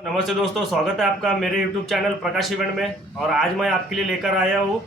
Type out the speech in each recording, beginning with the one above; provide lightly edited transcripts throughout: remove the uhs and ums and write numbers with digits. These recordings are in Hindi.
नमस्ते दोस्तों, स्वागत है आपका मेरे YouTube चैनल प्रकाश इवेंट में। और आज मैं आपके लिए लेकर आया हूँ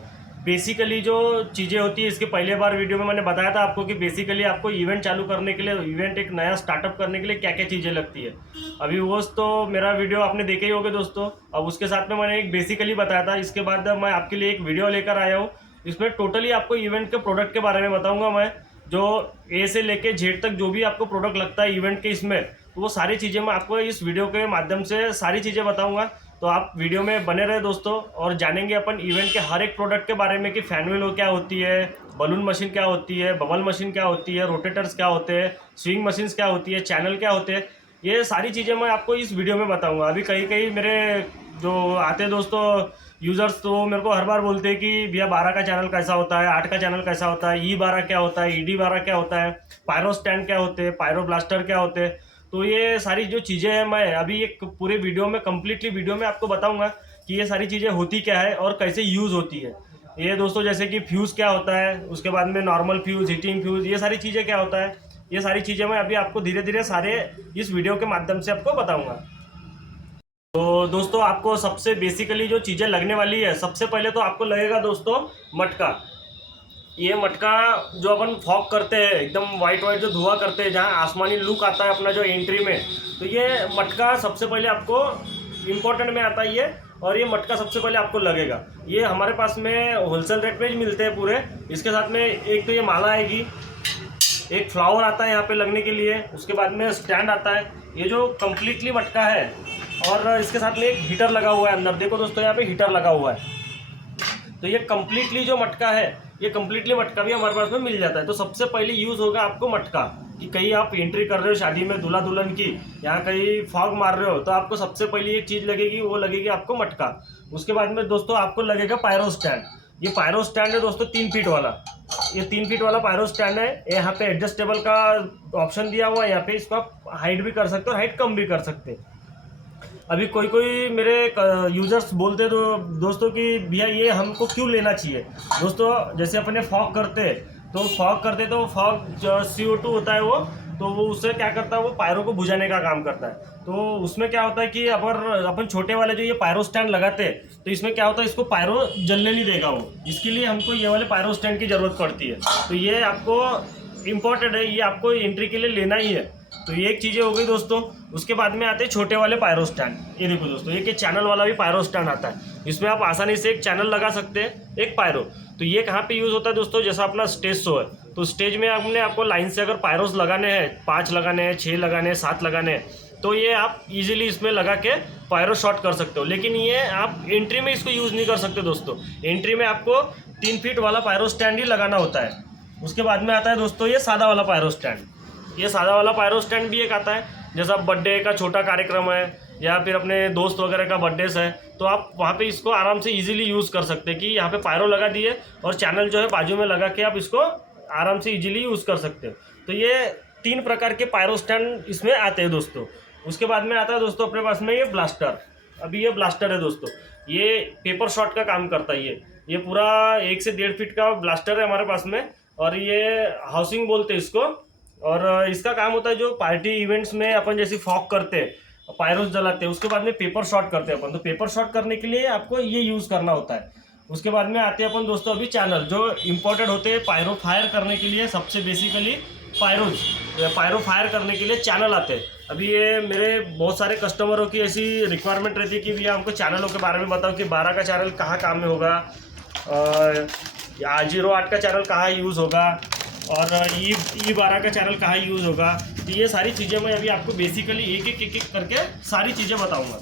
बेसिकली जो चीज़ें होती है। इसके पहले बार वीडियो में मैंने बताया था आपको कि बेसिकली आपको इवेंट चालू करने के लिए, इवेंट एक नया स्टार्टअप करने के लिए क्या क्या चीज़ें लगती है। अभी वो तो मेरा वीडियो आपने देखे ही होंगे दोस्तों। अब उसके साथ में मैंने एक बेसिकली बताया था। इसके बाद मैं आपके लिए एक वीडियो लेकर आया हूँ। इसमें टोटली आपको इवेंट के प्रोडक्ट के बारे में बताऊँगा मैं, जो ए से लेके जेड तक जो भी आपको प्रोडक्ट लगता है इवेंट के इसमें, तो वो सारी चीज़ें मैं आपको इस वीडियो के माध्यम से सारी चीज़ें बताऊंगा। तो आप वीडियो में बने रहे दोस्तों, और जानेंगे अपन इवेंट के हर एक प्रोडक्ट के बारे में कि फैन व्हील क्या होती है, बलून मशीन क्या होती है, बबल मशीन क्या होती है, रोटेटर्स क्या होते हैं, स्विंग मशीन्स क्या होती है, चैनल क्या होते हैं। ये सारी चीज़ें मैं आपको इस वीडियो में बताऊँगा। अभी कई कई मेरे जो आते हैं दोस्तों यूज़र्स, तो मेरे को हर बार बोलते हैं कि भैया 12 का चैनल कैसा होता है, 8 का चैनल कैसा होता है, E12 क्या होता है, ED12 क्या होता है, पायरो स्टैंड क्या होते हैं, पायरो ब्लास्टर क्या होते हैं। तो ये सारी जो चीज़ें हैं मैं अभी एक पूरे वीडियो में कम्प्लीटली वीडियो में आपको बताऊंगा कि ये सारी चीज़ें होती क्या है और कैसे यूज़ होती है। ये दोस्तों जैसे कि फ्यूज़ क्या होता है, उसके बाद में नॉर्मल फ्यूज़, हीटिंग फ्यूज़, ये सारी चीज़ें क्या होता है, ये सारी चीज़ें मैं अभी आपको धीरे धीरे सारे इस वीडियो के माध्यम से आपको बताऊँगा। तो दोस्तों आपको सबसे बेसिकली जो चीज़ें लगने वाली है, सबसे पहले तो आपको लगेगा दोस्तों मटका। ये मटका जो अपन फॉग करते हैं, एकदम वाइट वाइट जो धुआं करते हैं, जहाँ आसमानी लुक आता है अपना जो एंट्री में, तो ये मटका सबसे पहले आपको इम्पोर्टेंट में आता है ये। और ये मटका सबसे पहले आपको लगेगा। ये हमारे पास में होलसेल रेट में ही मिलते हैं पूरे। इसके साथ में एक तो ये माला आएगी, एक फ्लावर आता है यहाँ पे लगने के लिए, उसके बाद में स्टैंड आता है। ये जो कम्प्लीटली मटका है, और इसके साथ में एक हीटर लगा हुआ है अंदर। देखो दोस्तों यहाँ पे हीटर लगा हुआ है। तो ये कम्प्लीटली जो मटका है, ये कम्प्लीटली मटका भी हमारे पास में मिल जाता है। तो सबसे पहले यूज़ होगा आपको मटका, कि कहीं आप एंट्री कर रहे हो शादी में दूल्हा दुल्हन की, यहाँ कहीं फॉग मार रहे हो, तो आपको सबसे पहले एक चीज़ लगेगी, वो लगेगी आपको मटका। उसके बाद में दोस्तों आपको लगेगा पायरो स्टैंड। ये पायरो स्टैंड है दोस्तों 3 फीट वाला। ये 3 फीट वाला पायरो स्टैंड है। यहाँ पे एडजस्टेबल का ऑप्शन दिया हुआ है। यहाँ पे इसको आप हाइट भी कर सकते हो, हाइट कम भी कर सकते हैं। अभी कोई कोई मेरे यूज़र्स बोलते तो दोस्तों कि भैया ये हमको क्यों लेना चाहिए। दोस्तों जैसे अपने फॉग करते तो फॉग जो CO2 होता है वो उससे क्या करता है, वो पायरो को बुझाने का काम करता है। तो उसमें क्या होता है कि अगर अपन छोटे वाले जो ये पायरो स्टैंड लगाते हैं, तो इसमें क्या होता है, इसको पायरो जलने नहीं देगा वो। इसके लिए हमको ये वाले पायरो स्टैंड की ज़रूरत पड़ती है। तो ये आपको इम्पोर्टेंट है, ये आपको एंट्री के लिए लेना ही है। तो ये एक चीज़ें हो गई दोस्तों। उसके बाद में आते हैं छोटे वाले पायरो स्टैंड। ये देखो दोस्तों, ये चैनल वाला भी पायरो स्टैंड आता है। इसमें आप आसानी से एक चैनल लगा सकते हैं, एक पायरो। तो ये कहाँ पे यूज़ होता है दोस्तों, जैसा अपना स्टेज शो है, तो स्टेज में आपको लाइन से अगर पायरोस लगाने हैं, 5 लगाने हैं, 6 लगाने हैं, 7 लगाने हैं, तो ये आप इजीली इसमें लगा के पायरो शॉट कर सकते हो। लेकिन ये आप एंट्री में इसको यूज़ नहीं कर सकते दोस्तों। एंट्री में आपको 3 फीट वाला पायरो स्टैंड ही लगाना होता है। उसके बाद में आता है दोस्तों ये सादा वाला पायरो स्टैंड। ये सादा वाला पायरो स्टैंड भी एक आता है, जैसा बर्थडे का छोटा कार्यक्रम है या फिर अपने दोस्त वगैरह का बर्थडेस है, तो आप वहाँ पे इसको आराम से इजीली यूज़ कर सकते हैं। कि यहाँ पे पायरो लगा दिए और चैनल जो है बाजू में लगा के आप इसको आराम से इजीली यूज़ कर सकते हो। तो ये 3 प्रकार के पायरो स्टैंड इसमें आते हैं दोस्तों। उसके बाद में आता है दोस्तों अपने पास में ये ब्लास्टर। अभी ये ब्लास्टर है दोस्तों, ये पेपर शॉट का काम करता है। ये पूरा 1 से 1.5 फीट का ब्लास्टर है हमारे पास में, और ये हाउसिंग बोलते हैं इसको। और इसका काम होता है, जो पार्टी इवेंट्स में अपन जैसे फॉग करते हैं, पायरोस जलाते हैं, उसके बाद में पेपर शॉट करते हैं अपन। तो पेपर शॉट करने के लिए आपको ये यूज़ करना होता है। उसके बाद में आते हैं अपन दोस्तों अभी चैनल, जो इम्पोर्टेंट होते हैं पायरो फायर करने के लिए। सबसे बेसिकली पायरो फायर करने के लिए चैनल आते हैं। अभी ये मेरे बहुत सारे कस्टमरों की ऐसी रिक्वायरमेंट रहती है कि भैया हमको चैनलों के बारे में बताओ कि 12 का चैनल कहाँ काम में होगा, 08 का चैनल कहाँ यूज़ होगा, और E12 का चैनल कहाँ यूज़ होगा। तो ये सारी चीज़ें मैं अभी आपको बेसिकली एक एक करके सारी चीज़ें बताऊंगा।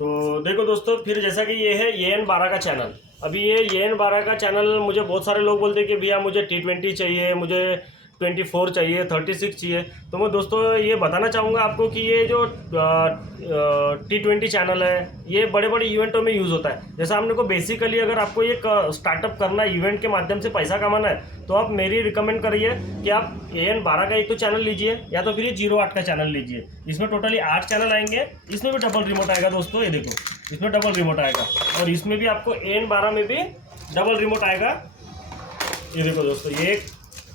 तो देखो दोस्तों, फिर जैसा कि ये है AN12 का चैनल। अभी ये AN12 का चैनल मुझे बहुत सारे लोग बोलते हैं कि भैया मुझे T20 चाहिए, मुझे 24 चाहिए, 36 चाहिए। तो मैं दोस्तों ये बताना चाहूँगा आपको कि ये जो T20 चैनल है, ये बड़े बड़े इवेंटों में यूज़ होता है। जैसा आपने को बेसिकली अगर आपको एक स्टार्टअप करना है, इवेंट के माध्यम से पैसा कमाना है, तो आप मेरी रिकमेंड करिए कि आप AN12 का एक तो चैनल लीजिए, या तो फिर ये 08 का चैनल लीजिए। इसमें टोटली 8 चैनल आएंगे। इसमें भी डबल रिमोट आएगा दोस्तों, ये देखो इसमें डबल रिमोट आएगा, और इसमें भी आपको AN12 में भी डबल रिमोट आएगा। ये देखो दोस्तों, ये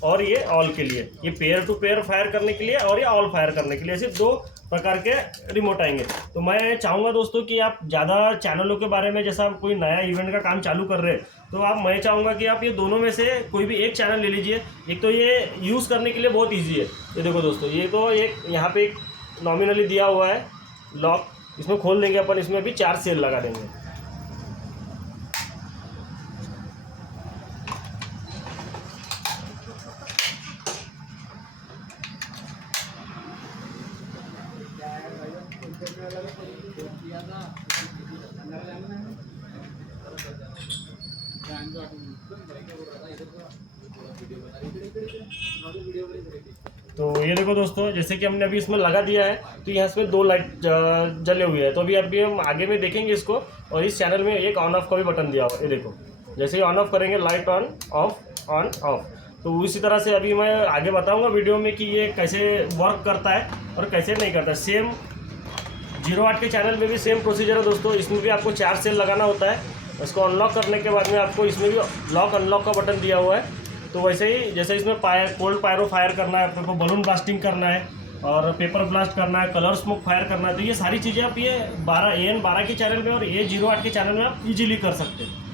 और ये ऑल के लिए, ये पेयर टू पेयर फायर करने के लिए और ये ऑल फायर करने के लिए, ऐसे 2 प्रकार के रिमोट आएंगे। तो मैं चाहूँगा दोस्तों कि आप ज़्यादा चैनलों के बारे में, जैसा आप कोई नया इवेंट का काम चालू कर रहे हैं, तो मैं चाहूँगा कि आप ये दोनों में से कोई भी एक चैनल ले लीजिए। एक तो ये यूज़ करने के लिए बहुत ईजी है। ये देखो दोस्तों, ये तो एक यहाँ पे एक नॉमिनली दिया हुआ है लॉक, इसमें खोल देंगे अपन, इसमें भी 4 सेल लगा देंगे। तो ये देखो दोस्तों, जैसे कि हमने अभी इसमें लगा दिया है, तो यहाँ इसमें 2 लाइट जले हुए हैं। तो अभी हम आगे में देखेंगे इसको, और इस चैनल में एक ऑन ऑफ का भी बटन दिया हुआ है। ये देखो, जैसे ही ऑन ऑफ करेंगे लाइट ऑन ऑफ। तो इसी तरह से अभी मैं आगे बताऊंगा वीडियो में कि ये कैसे वर्क करता है और कैसे नहीं करता है। सेम 08 के चैनल में भी सेम प्रोसीजर है दोस्तों। इसमें भी आपको 4 सेल लगाना होता है। इसको अनलॉक करने के बाद में आपको इसमें भी लॉक अनलॉक का बटन दिया हुआ है। तो वैसे ही जैसे इसमें कोल्ड पायरो फायर करना है, अपने को बलून ब्लास्टिंग करना है, और पेपर ब्लास्ट करना है, कलर स्मोक फायर करना है, तो ये सारी चीज़ें आप ये AN12 के चैनल में और A08 के चैनल में आप इजीली कर सकते हैं।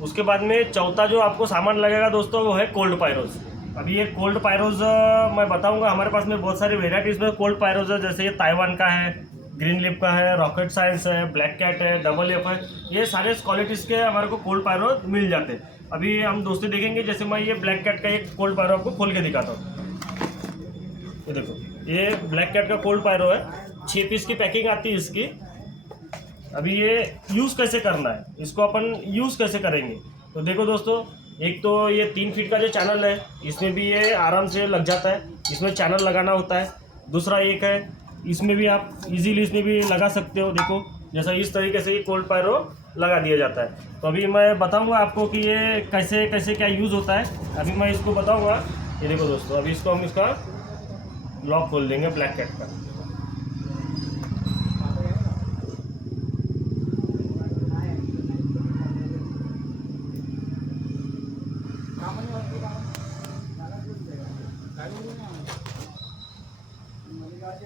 उसके बाद में चौथा जो आपको सामान लगेगा दोस्तों, वो है कोल्ड पायरोज। अभी ये कोल्ड पायरोज मैं बताऊंगा, हमारे पास में बहुत सारी वेराइटीज़ में कोल्ड पायरोज है। जैसे ये ताइवान का है, ग्रीन लिप का है, रॉकेट साइंस है, ब्लैक कैट है, डबल एफ है। ये सारे क्वालिटीज़ के हमारे को कोल्ड पायरोज मिल जाते हैं। अभी हम दोस्तों देखेंगे, जैसे मैं ये ब्लैक कैट का एक कोल्ड पायरो आपको खोल के दिखाता हूँ। ये देखो, ये ब्लैक कैट का कोल्ड पायरो है, 6 पीस की पैकिंग आती है इसकी। अभी ये यूज़ कैसे करना है, इसको अपन यूज़ कैसे करेंगे, तो देखो दोस्तों, एक तो ये 3 फीट का जो चैनल है, इसमें भी ये आराम से लग जाता है। इसमें चैनल लगाना होता है। दूसरा एक है, इसमें भी आप इजीली इसमें भी लगा सकते हो। देखो, जैसा इस तरीके से ये कोल्ड पायरो लगा दिया जाता है। तो अभी मैं बताऊंगा आपको कि ये कैसे कैसे क्या यूज़ होता है। अभी मैं इसको बताऊंगा। ये देखो दोस्तों, अभी इसको हम इसका लॉक खोल देंगे ब्लैक कैट का।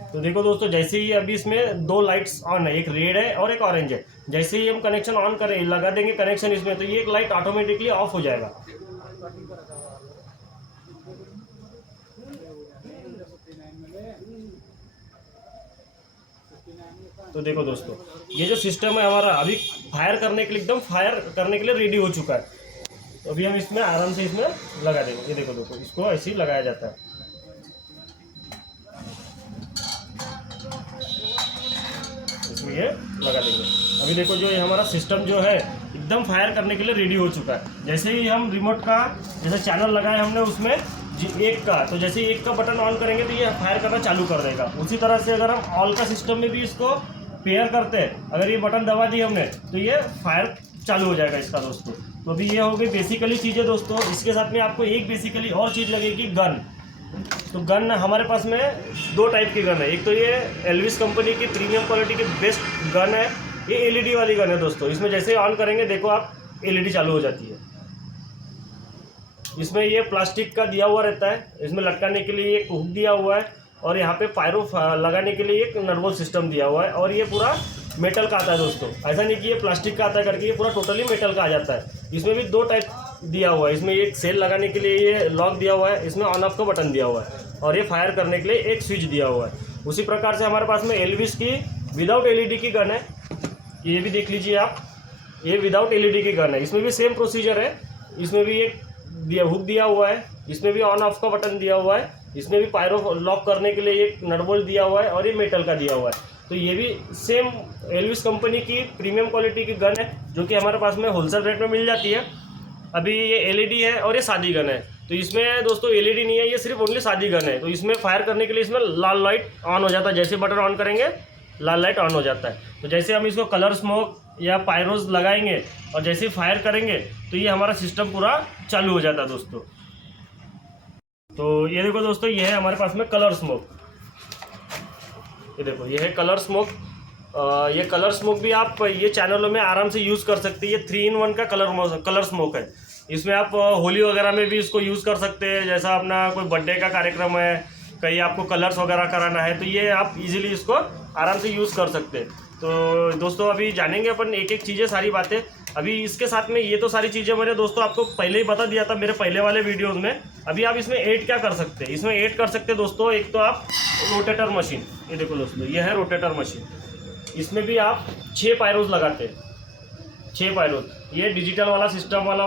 तो देखो दोस्तों, जैसे ही अभी इसमें 2 लाइट्स ऑन है, एक रेड है और एक ऑरेंज है। जैसे ही हम कनेक्शन ऑन करें, लगा देंगे कनेक्शन इसमें, तो ये एक लाइट ऑटोमेटिकली ऑफ हो जाएगा। तो देखो दोस्तों, ये जो सिस्टम है हमारा अभी फायर करने के लिए, एकदम फायर करने के लिए रेडी हो चुका है। तो अभी हम इसमें आराम से इसमें लगा देंगे। ये देखो दोस्तों, इसको ऐसे ही लगाया जाता है। इसमें ये लगा देंगे। अभी देखो, जो ये हमारा सिस्टम जो है एकदम फायर करने के लिए रेडी हो चुका है। जैसे ही हम रिमोट का जैसे चैनल लगाए हमने उसमें एक का, तो जैसे एक का बटन ऑन करेंगे तो ये फायर करना चालू कर देगा। उसी तरह से अगर हम ऑल का सिस्टम में भी इसको पेयर करते हैं, अगर ये बटन दबा दी हमने तो ये फायर चालू हो जाएगा इसका दोस्तों। तो अभी ये हो गई बेसिकली चीज़ें दोस्तों। इसके साथ में आपको एक बेसिकली और चीज़ लगेगी, गन। तो गन हमारे पास में 2 टाइप की गन है। एक तो ये एल्विस कंपनी की प्रीमियम क्वालिटी की बेस्ट गन है। ये एलईडी वाली गन है दोस्तों। इसमें जैसे ऑन करेंगे, देखो आप, एलईडी चालू हो जाती है। इसमें ये प्लास्टिक का दिया हुआ रहता है, इसमें लटकाने के लिए एक हुक दिया हुआ है, और यहाँ पे पायरो लगाने के लिए एक नर्वल सिस्टम दिया हुआ है। और ये पूरा मेटल का आता है दोस्तों, ऐसा नहीं कि ये प्लास्टिक का आता है करके, ये पूरा टोटली मेटल का आ जाता है। इसमें भी 2 टाइप दिया हुआ है। इसमें एक सेल लगाने के लिए ये लॉक दिया हुआ है, इसमें ऑन ऑफ का बटन दिया हुआ है, और ये फायर करने के लिए एक स्विच दिया हुआ है। उसी प्रकार से हमारे पास में एल्विस की विदाउट एलईडी की गन है। ये भी देख लीजिए आप, ये विदाउट एलईडी की गन है। इसमें भी सेम प्रोसीजर है। इसमें भी एक हुक दिया हुआ है, इसमें भी ऑन ऑफ का बटन दिया हुआ है, इसमें भी पायरो लॉक करने के लिए एक नट बोल्ट दिया हुआ है, और ये मेटल का दिया हुआ है। तो ये भी सेम एल्विस कंपनी की प्रीमियम क्वालिटी की गन है, जो कि हमारे पास में होलसेल रेट में मिल जाती है। अभी ये एलईडी है और ये सादी गन है। तो इसमें दोस्तों एलईडी नहीं है, ये सिर्फ ओनली सादी गन है। तो इसमें फायर करने के लिए इसमें लाल लाइट ऑन हो जाता है। जैसे बटन ऑन करेंगे लाल लाइट ऑन हो जाता है। तो जैसे हम इसको कलर स्मोक या पायरोज लगाएंगे और जैसे फायर करेंगे तो ये हमारा सिस्टम पूरा चालू हो जाता है दोस्तों। तो ये देखो दोस्तों, ये है हमारे पास में कलर स्मोक। ये देखो, ये है कलर स्मोक। ये कलर स्मोक भी आप ये चैनलों में आराम से यूज़ कर सकते हैं। ये 3-in-1 का कलर स्मोक है। इसमें आप होली वगैरह में भी इसको यूज़ कर सकते हैं। जैसा अपना कोई बर्थडे का कार्यक्रम है कहीं आपको कलर्स वगैरह कराना है तो ये आप इजीली इसको आराम से यूज़ कर सकते हैं। तो दोस्तों अभी जानेंगे अपन एक एक चीज़ें, सारी बातें। अभी इसके साथ में ये तो सारी चीज़ें मैंने दोस्तों आपको पहले ही बता दिया था मेरे पहले वाले वीडियोज़ में। अभी आप इसमें ऐड क्या कर सकते हैं, इसमें ऐड कर सकते हैं दोस्तों, एक तो आप रोटेटर मशीन, ये देखो दोस्तों ये है रोटेटर मशीन। इसमें भी आप 6 पायरोज लगाते हैं, 6 पायरोज। ये डिजिटल वाला सिस्टम वाला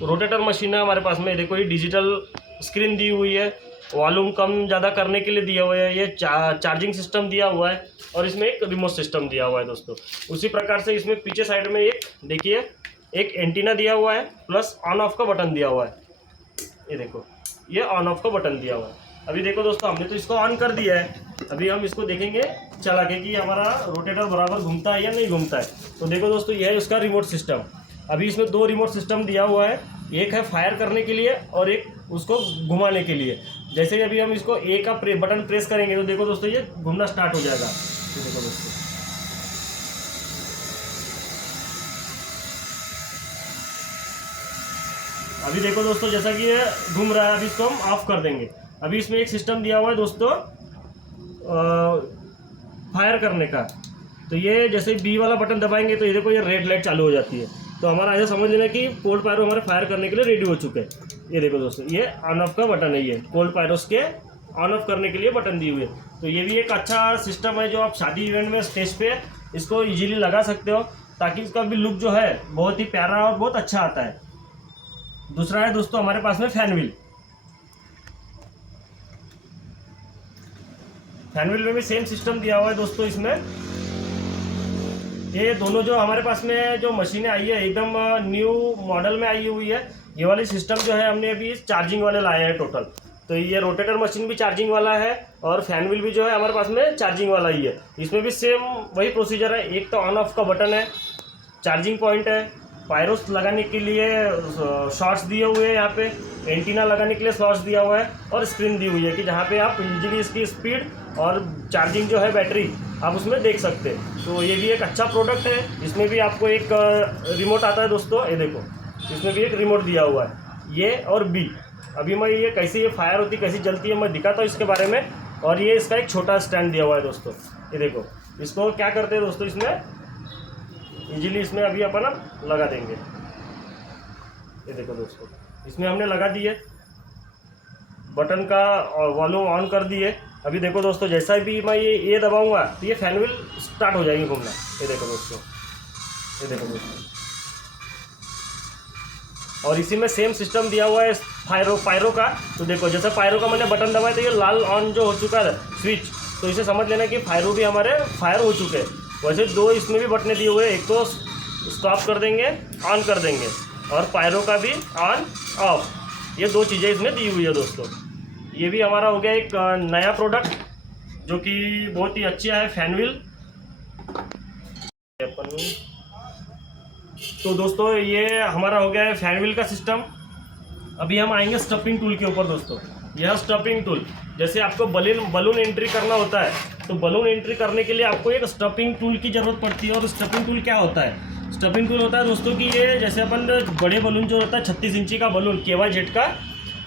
रोटेटर मशीन है हमारे पास में। देखो ये डिजिटल स्क्रीन दी हुई है, वॉल्यूम कम ज़्यादा करने के लिए दिया हुआ है, ये चार्जिंग सिस्टम दिया हुआ है और इसमें एक रिमोट सिस्टम दिया हुआ है दोस्तों। उसी प्रकार से इसमें पीछे साइड में एक देखिए एक एंटीना दिया हुआ है, प्लस ऑन ऑफ का बटन दिया हुआ है। ये देखो ये ऑन ऑफ का बटन दिया हुआ है। अभी देखो दोस्तों हमने तो इसको ऑन कर दिया है, अभी हम इसको देखेंगे चला के कि हमारा रोटेटर बराबर घूमता है या नहीं घूमता है। तो देखो दोस्तों ये है उसका रिमोट सिस्टम। अभी इसमें 2 रिमोट सिस्टम दिया हुआ है, एक है फायर करने के लिए और एक उसको घुमाने के लिए। जैसे ही अभी हम इसको ए का बटन प्रेस करेंगे तो देखो दोस्तों ये घूमना स्टार्ट हो जाएगा। तो देखो दोस्तों अभी देखो दोस्तों जैसा कि ये घूम रहा है, अभी इसको हम ऑफ कर देंगे। अभी इसमें एक सिस्टम दिया हुआ है दोस्तों फायर करने का। तो ये जैसे बी वाला बटन दबाएंगे तो ये देखो ये रेड लाइट चालू हो जाती है। तो हमारा ऐसा समझ लेना कि कोल्ड पायरो हमारे फायर करने के लिए रेडी हो चुके हैं। ये देखो दोस्तों ये ऑन ऑफ का बटन है, ये कोल्ड पायरोस के ऑन ऑफ करने के लिए बटन दिए हुए। तो ये भी एक अच्छा सिस्टम है जो आप शादी इवेंट में स्टेज पे इसको इजीली लगा सकते हो, ताकि इसका भी लुक जो है बहुत ही प्यारा और बहुत अच्छा आता है। दूसरा है दोस्तों हमारे पास में फैन व्हील। फैन व्हील में भी सेम सिस्टम दिया हुआ है दोस्तों। इसमें ये दोनों जो हमारे पास में जो मशीनें आई है एकदम न्यू मॉडल में आई हुई है। ये वाली सिस्टम जो है हमने अभी चार्जिंग वाले लाए हैं टोटल। तो ये रोटेटर मशीन भी चार्जिंग वाला है और फैन व्हील भी जो है हमारे पास में चार्जिंग वाला ही है। इसमें भी सेम वही प्रोसीजर है, एक तो ऑन ऑफ का बटन है, चार्जिंग पॉइंट है, पायरोस लगाने के लिए शॉर्ट्स दिए हुए हैं, यहाँ पे एंटीना लगाने के लिए शॉर्ट्स दिया हुआ है और स्क्रीन दी हुई है कि जहाँ पे आप इजीली इसकी स्पीड और चार्जिंग जो है बैटरी आप उसमें देख सकते हैं। तो ये भी एक अच्छा प्रोडक्ट है। इसमें भी आपको एक रिमोट आता है दोस्तों, ये देखो इसमें भी एक रिमोट दिया हुआ है, ये और बी। अभी मैं ये कैसे ये फायर होती कैसी जलती है मैं दिखाता हूँ इसके बारे में। और ये इसका एक छोटा स्टैंड दिया हुआ है दोस्तों, ये देखो। इसको क्या करते हैं दोस्तों, इसमें इजीली इसमें अभी अपन लगा देंगे। ये देखो दोस्तों इसमें हमने लगा दिए, बटन का वॉल्यूम ऑन कर दिए। अभी देखो दोस्तों जैसा भी मैं ये दबाऊंगा तो ये फैन व्हील स्टार्ट हो जाएगी घूमना। ये देखो दोस्तों, ये देखो दोस्तों। और इसी में सेम सिस्टम दिया हुआ है पायरो का। तो देखो जैसे पायरो का मैंने बटन दबाया तो ये लाल ऑन जो हो चुका है स्विच, तो इसे समझ लेना कि पायरो भी हमारे फायर हो चुके हैं। वैसे 2 इसमें भी बटने दिए हुए हैं, एक तो स्टॉप कर देंगे ऑन कर देंगे और पायरो का भी ऑन ऑफ, ये 2 चीज़ें इसमें दी हुई है दोस्तों। ये भी हमारा हो गया एक नया प्रोडक्ट जो कि बहुत ही अच्छा है, फैन व्हील। तो दोस्तों ये हमारा हो गया है फैन व्हील का सिस्टम। अभी हम आएंगे स्टफिंग टूल के ऊपर दोस्तों। यह स्टफिंग टूल, जैसे आपको बलून एंट्री करना होता है तो बलून एंट्री करने के लिए आपको एक स्टफिंग टूल की ज़रूरत पड़ती है। और स्टफिंग टूल क्या होता है, स्टफिंग टूल होता है दोस्तों कि ये जैसे अपन बड़े बलून जो होता है 36 इंची का बलून KYZ का,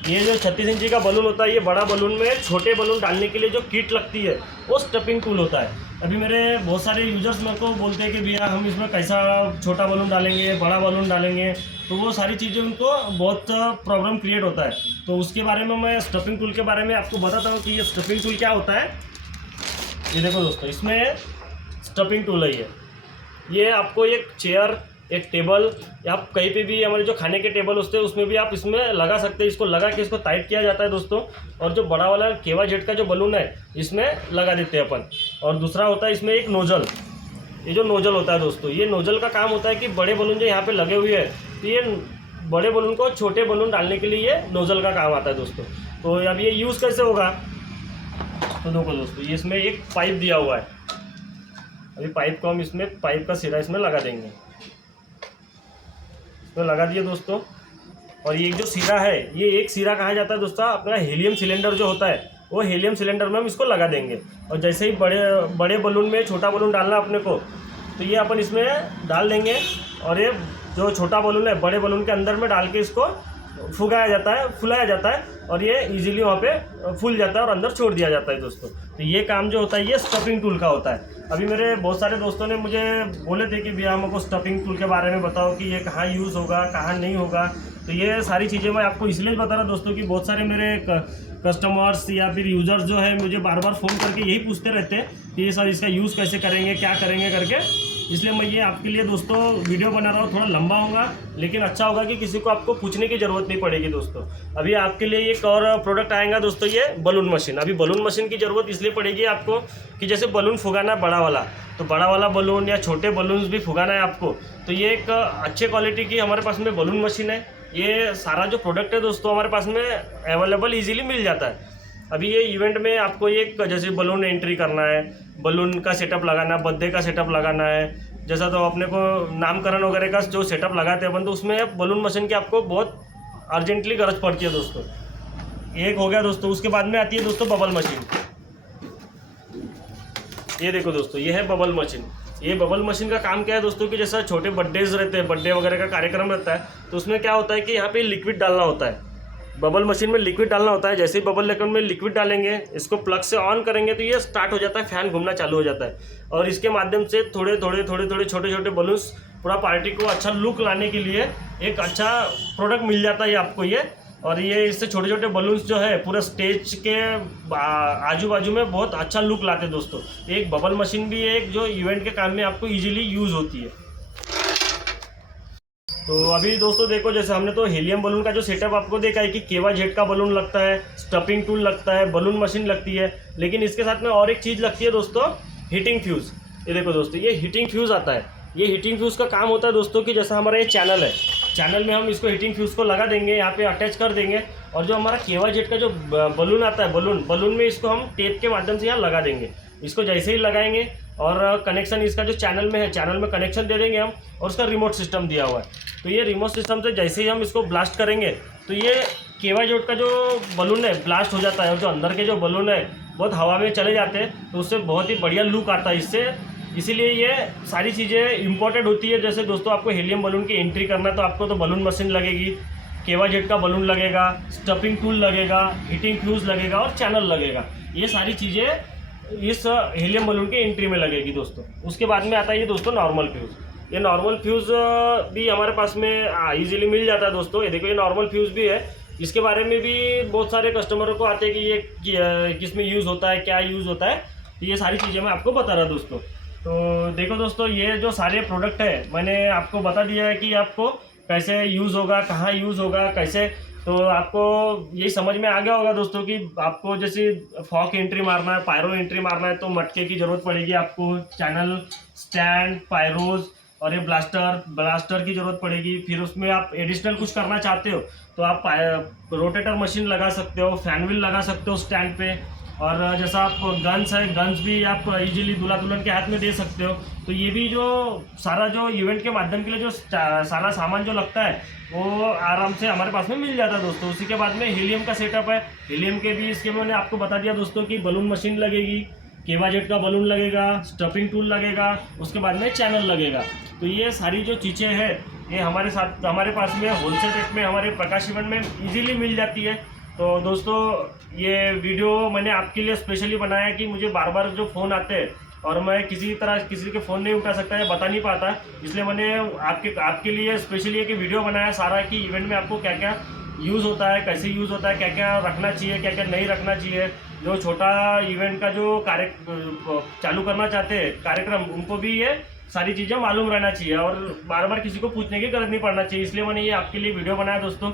ये जो 36 इंची का बलून होता है, ये बड़ा बलून में छोटे बलून डालने के लिए जो किट लगती है वो स्टफिंग टूल होता है। अभी मेरे बहुत सारे यूजर्स मेरे को बोलते हैं कि भैया हम इसमें कैसा छोटा बलून डालेंगे, बड़ा बलून डालेंगे, तो वो सारी चीज़ें उनको बहुत प्रॉब्लम क्रिएट होता है। तो उसके बारे में मैं स्टफिंग टूल के बारे में आपको बताता हूँ कि ये स्टफिंग टूल क्या होता है। ये देखो दोस्तों इसमें स्टफिंग टूल है ये आपको एक चेयर, एक टेबल, या आप कहीं पे भी हमारे जो खाने के टेबल होते हैं उसमें भी आप इसमें लगा सकते हैं। इसको लगा के इसको टाइट किया जाता है दोस्तों। और जो बड़ा वाला KYZ का जो बलून है इसमें लगा देते हैं अपन। और दूसरा होता है इसमें एक नोजल, ये जो नोजल होता है दोस्तों, ये नोजल का काम होता है कि बड़े बलून जो यहाँ पे लगे हुए हैं तो ये बड़े बलून को छोटे बलून डालने के लिए ये नोजल का काम आता है दोस्तों। तो अब ये यूज़ कैसे होगा, तो देखो दोस्तों ये इसमें एक पाइप दिया हुआ है। अभी पाइप को हम इसमें पाइप का सिरा इसमें लगा देंगे, इसमें लगा दिए दोस्तों। और ये जो सिरा है, ये एक सिरा कहा जाता है दोस्तों अपना हीलियम सिलेंडर जो होता है, वो हीलियम सिलेंडर में हम इसको लगा देंगे। और जैसे ही बड़े बलून में छोटा बलून डालना अपने को, तो ये अपन इसमें डाल देंगे। और ये जो छोटा बलून है बड़े बलून के अंदर में डाल के इसको फुगाया जाता है, फुलाया जाता है और ये इजीली वहाँ पे फूल जाता है और अंदर छोड़ दिया जाता है दोस्तों। तो ये काम जो होता है ये स्टफिंग टूल का होता है। अभी मेरे बहुत सारे दोस्तों ने मुझे बोले थे कि भैया हमको स्टफिंग टूल के बारे में बताओ कि ये कहाँ यूज़ होगा, कहाँ नहीं होगा। तो ये सारी चीज़ें मैं आपको इसलिए बता रहा दोस्तों कि बहुत सारे मेरे कस्टमर्स या फिर यूज़र्स जो है मुझे बार बार फ़ोन करके यही पूछते रहते हैं कि ये सर इसका यूज़ कैसे करेंगे, क्या करेंगे करके। इसलिए मैं ये आपके लिए दोस्तों वीडियो बना रहा हूँ। थोड़ा लंबा होगा लेकिन अच्छा होगा कि किसी को आपको पूछने की ज़रूरत नहीं पड़ेगी दोस्तों। अभी आपके लिए एक और प्रोडक्ट आएगा दोस्तों, ये बलून मशीन। अभी बलून मशीन की ज़रूरत इसलिए पड़ेगी आपको कि जैसे बलून फुगाना बड़ा वाला, तो बड़ा वाला बलून या छोटे बलून्स भी फुगाना है आपको, तो ये एक अच्छे क्वालिटी की हमारे पास में बलून मशीन है। ये सारा जो प्रोडक्ट है दोस्तों हमारे पास में अवेलेबल ईजिली मिल जाता है। अभी ये इवेंट में आपको एक जैसे बलून एंट्री करना है, बलून का सेटअप लगाना, बर्थडे का सेटअप लगाना है, जैसा तो अपने को नामकरण वगैरह का जो सेटअप लगाते हैं अपन, तो उसमें बलून मशीन की आपको बहुत अर्जेंटली गरज पड़ती है दोस्तों। एक हो गया दोस्तों। उसके बाद में आती है दोस्तों बबल मशीन। ये देखो दोस्तों, ये है बबल मशीन। ये बबल मशीन का काम क्या है दोस्तों कि जैसा छोटे बर्थडेज रहते हैं, बर्थडे वगैरह का कार्यक्रम रहता है, तो उसमें क्या होता है कि यहाँ पे लिक्विड डालना होता है। बबल मशीन में लिक्विड डालना होता है। जैसे ही बबल लेकर में लिक्विड डालेंगे, इसको प्लग से ऑन करेंगे तो ये स्टार्ट हो जाता है, फैन घूमना चालू हो जाता है और इसके माध्यम से थोड़े थोड़े छोटे छोटे बलून्स पूरा पार्टी को अच्छा लुक लाने के लिए एक अच्छा प्रोडक्ट मिल जाता है आपको ये। और ये इससे छोटे छोटे बलून्स जो है पूरे स्टेज के आजू बाजू में बहुत अच्छा लुक लाते हैं दोस्तों। एक बबल मशीन भी है एक जो इवेंट के काम में आपको ईजिली यूज़ होती है। तो अभी दोस्तों देखो, जैसे हमने तो हीलियम बलून का जो सेटअप आपको देखा है कि KYZ का बलून लगता है, स्टफिंग टूल लगता है, बलून मशीन लगती है, लेकिन इसके साथ में और एक चीज़ लगती है दोस्तों, हीटिंग फ्यूज़। ये देखो दोस्तों, ये हीटिंग फ्यूज़ आता है। ये हीटिंग फ्यूज़ का काम होता है दोस्तों कि जैसा हमारा ये चैनल है, चैनल में हम इसको हीटिंग फ्यूज़ को लगा देंगे, यहाँ पे अटैच कर देंगे और जो हमारा KYZ का जो बलून आता है, बलून में इसको हम टेप के माध्यम से यहाँ लगा देंगे। इसको जैसे ही लगाएंगे और कनेक्शन इसका जो चैनल में है, चैनल में कनेक्शन दे देंगे हम और उसका रिमोट सिस्टम दिया हुआ है। तो ये रिमोट सिस्टम से जैसे ही हम इसको ब्लास्ट करेंगे तो ये KYZ का जो बलून है ब्लास्ट हो जाता है और जो अंदर के जो बलून है बहुत हवा में चले जाते हैं, तो उससे बहुत ही बढ़िया लुक आता है इससे। इसीलिए ये सारी चीज़ें इम्पोर्टेंट होती है। जैसे दोस्तों आपको हीलियम बलून की एंट्री करना तो आपको तो बलून मशीन लगेगी, KYZ का बलून लगेगा, स्टफिंग टूल लगेगा, हीटिंग फ्यूज़ लगेगा और चैनल लगेगा। ये सारी चीज़ें इस हीलियम बलून की एंट्री में लगेगी दोस्तों। उसके बाद में आता है ये दोस्तों नॉर्मल फ्यूज़। ये नॉर्मल फ्यूज़ भी हमारे पास में इजीली मिल जाता है दोस्तों। ये देखो, ये नॉर्मल फ्यूज़ भी है। इसके बारे में भी बहुत सारे कस्टमरों को आते हैं कि ये किस में यूज़ होता है, क्या यूज़ होता है। तो ये सारी चीज़ें मैं आपको बता रहा दोस्तों। तो देखो दोस्तों, ये जो सारे प्रोडक्ट है मैंने आपको बता दिया है कि आपको कैसे यूज़ होगा, कहाँ यूज़ होगा, कैसे। तो आपको यही समझ में आ गया होगा दोस्तों कि आपको जैसे फॉक एंट्री मारना है, पायरो एंट्री मारना है तो मटके की ज़रूरत पड़ेगी आपको, चैनल, स्टैंड, पायरोज और ये ब्लास्टर की ज़रूरत पड़ेगी। फिर उसमें आप एडिशनल कुछ करना चाहते हो तो आप रोटेटर मशीन लगा सकते हो, फैन व्हील लगा सकते हो स्टैंड पे। और जैसा आप गन्स है, गन्स भी आप इजीली दूल्हा दुल्हन के हाथ में दे सकते हो। तो ये भी जो सारा जो इवेंट के माध्यम के लिए जो सारा सामान जो लगता है वो आराम से हमारे पास में मिल जाता है दोस्तों। उसी के बाद में हीलियम का सेटअप है। हीलियम के भी इसके मैंने आपको बता दिया दोस्तों कि बलून मशीन लगेगी, KYZ का बलून लगेगा, स्टफिंग टूल लगेगा, उसके बाद में चैनल लगेगा। तो ये सारी जो चीज़ें हैं ये हमारे पास में होलसेल रेट में हमारे प्रकाश इवेंट में ईजिली मिल जाती है। तो दोस्तों ये वीडियो मैंने आपके लिए स्पेशली बनाया कि मुझे बार बार जो फ़ोन आते हैं और मैं किसी के फ़ोन नहीं उठा सकता या बता नहीं पाता, इसलिए मैंने आपके लिए स्पेशली एक वीडियो बनाया सारा कि इवेंट में आपको क्या क्या यूज़ होता है, कैसे यूज़ होता है, क्या क्या रखना चाहिए, क्या क्या नहीं रखना चाहिए। जो छोटा इवेंट का जो चालू करना चाहते हैं कार्यक्रम, उनको भी ये सारी चीज़ें मालूम रहना चाहिए और बार बार किसी को पूछने की जरूरत नहीं पड़ना चाहिए। इसलिए मैंने ये आपके लिए वीडियो बनाया दोस्तों।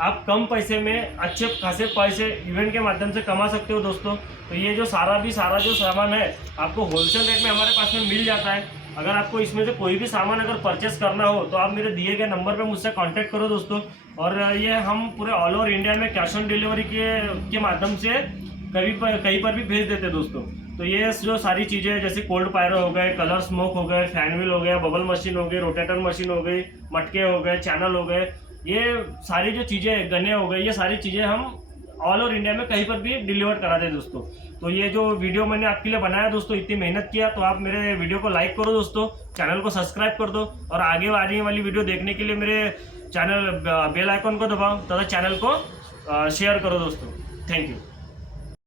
आप कम पैसे में अच्छे खासे पैसे इवेंट के माध्यम से कमा सकते हो दोस्तों। तो ये जो सारा जो सामान है आपको होलसेल रेट में हमारे पास में मिल जाता है। अगर आपको इसमें से कोई भी सामान अगर परचेस करना हो तो आप मेरे दिए गए नंबर पे मुझसे कांटेक्ट करो दोस्तों। और ये हम पूरे ऑल ओवर इंडिया में कैश ऑन डिलीवरी के माध्यम से कहीं पर भी भेज देते हैं दोस्तों। तो ये जो सारी चीज़ें जैसे कोल्ड पायरो हो गए, कलर स्मोक हो गए, फैन व्हील हो गया, बबल मशीन हो गई, रोटेटर मशीन हो गई, मटके हो गए, चैनल हो गए, ये सारी जो चीज़ें गने हो गए, ये सारी चीज़ें हम ऑल ओवर इंडिया में कहीं पर भी डिलीवर करा दे दोस्तों। तो ये जो वीडियो मैंने आपके लिए बनाया दोस्तों, इतनी मेहनत किया, तो आप मेरे वीडियो को लाइक करो दोस्तों, चैनल को सब्सक्राइब कर दो और आगे आने वाली वीडियो देखने के लिए मेरे चैनल बेल आइकन को दबाओ तथा चैनल को शेयर करो दोस्तों। Thank you.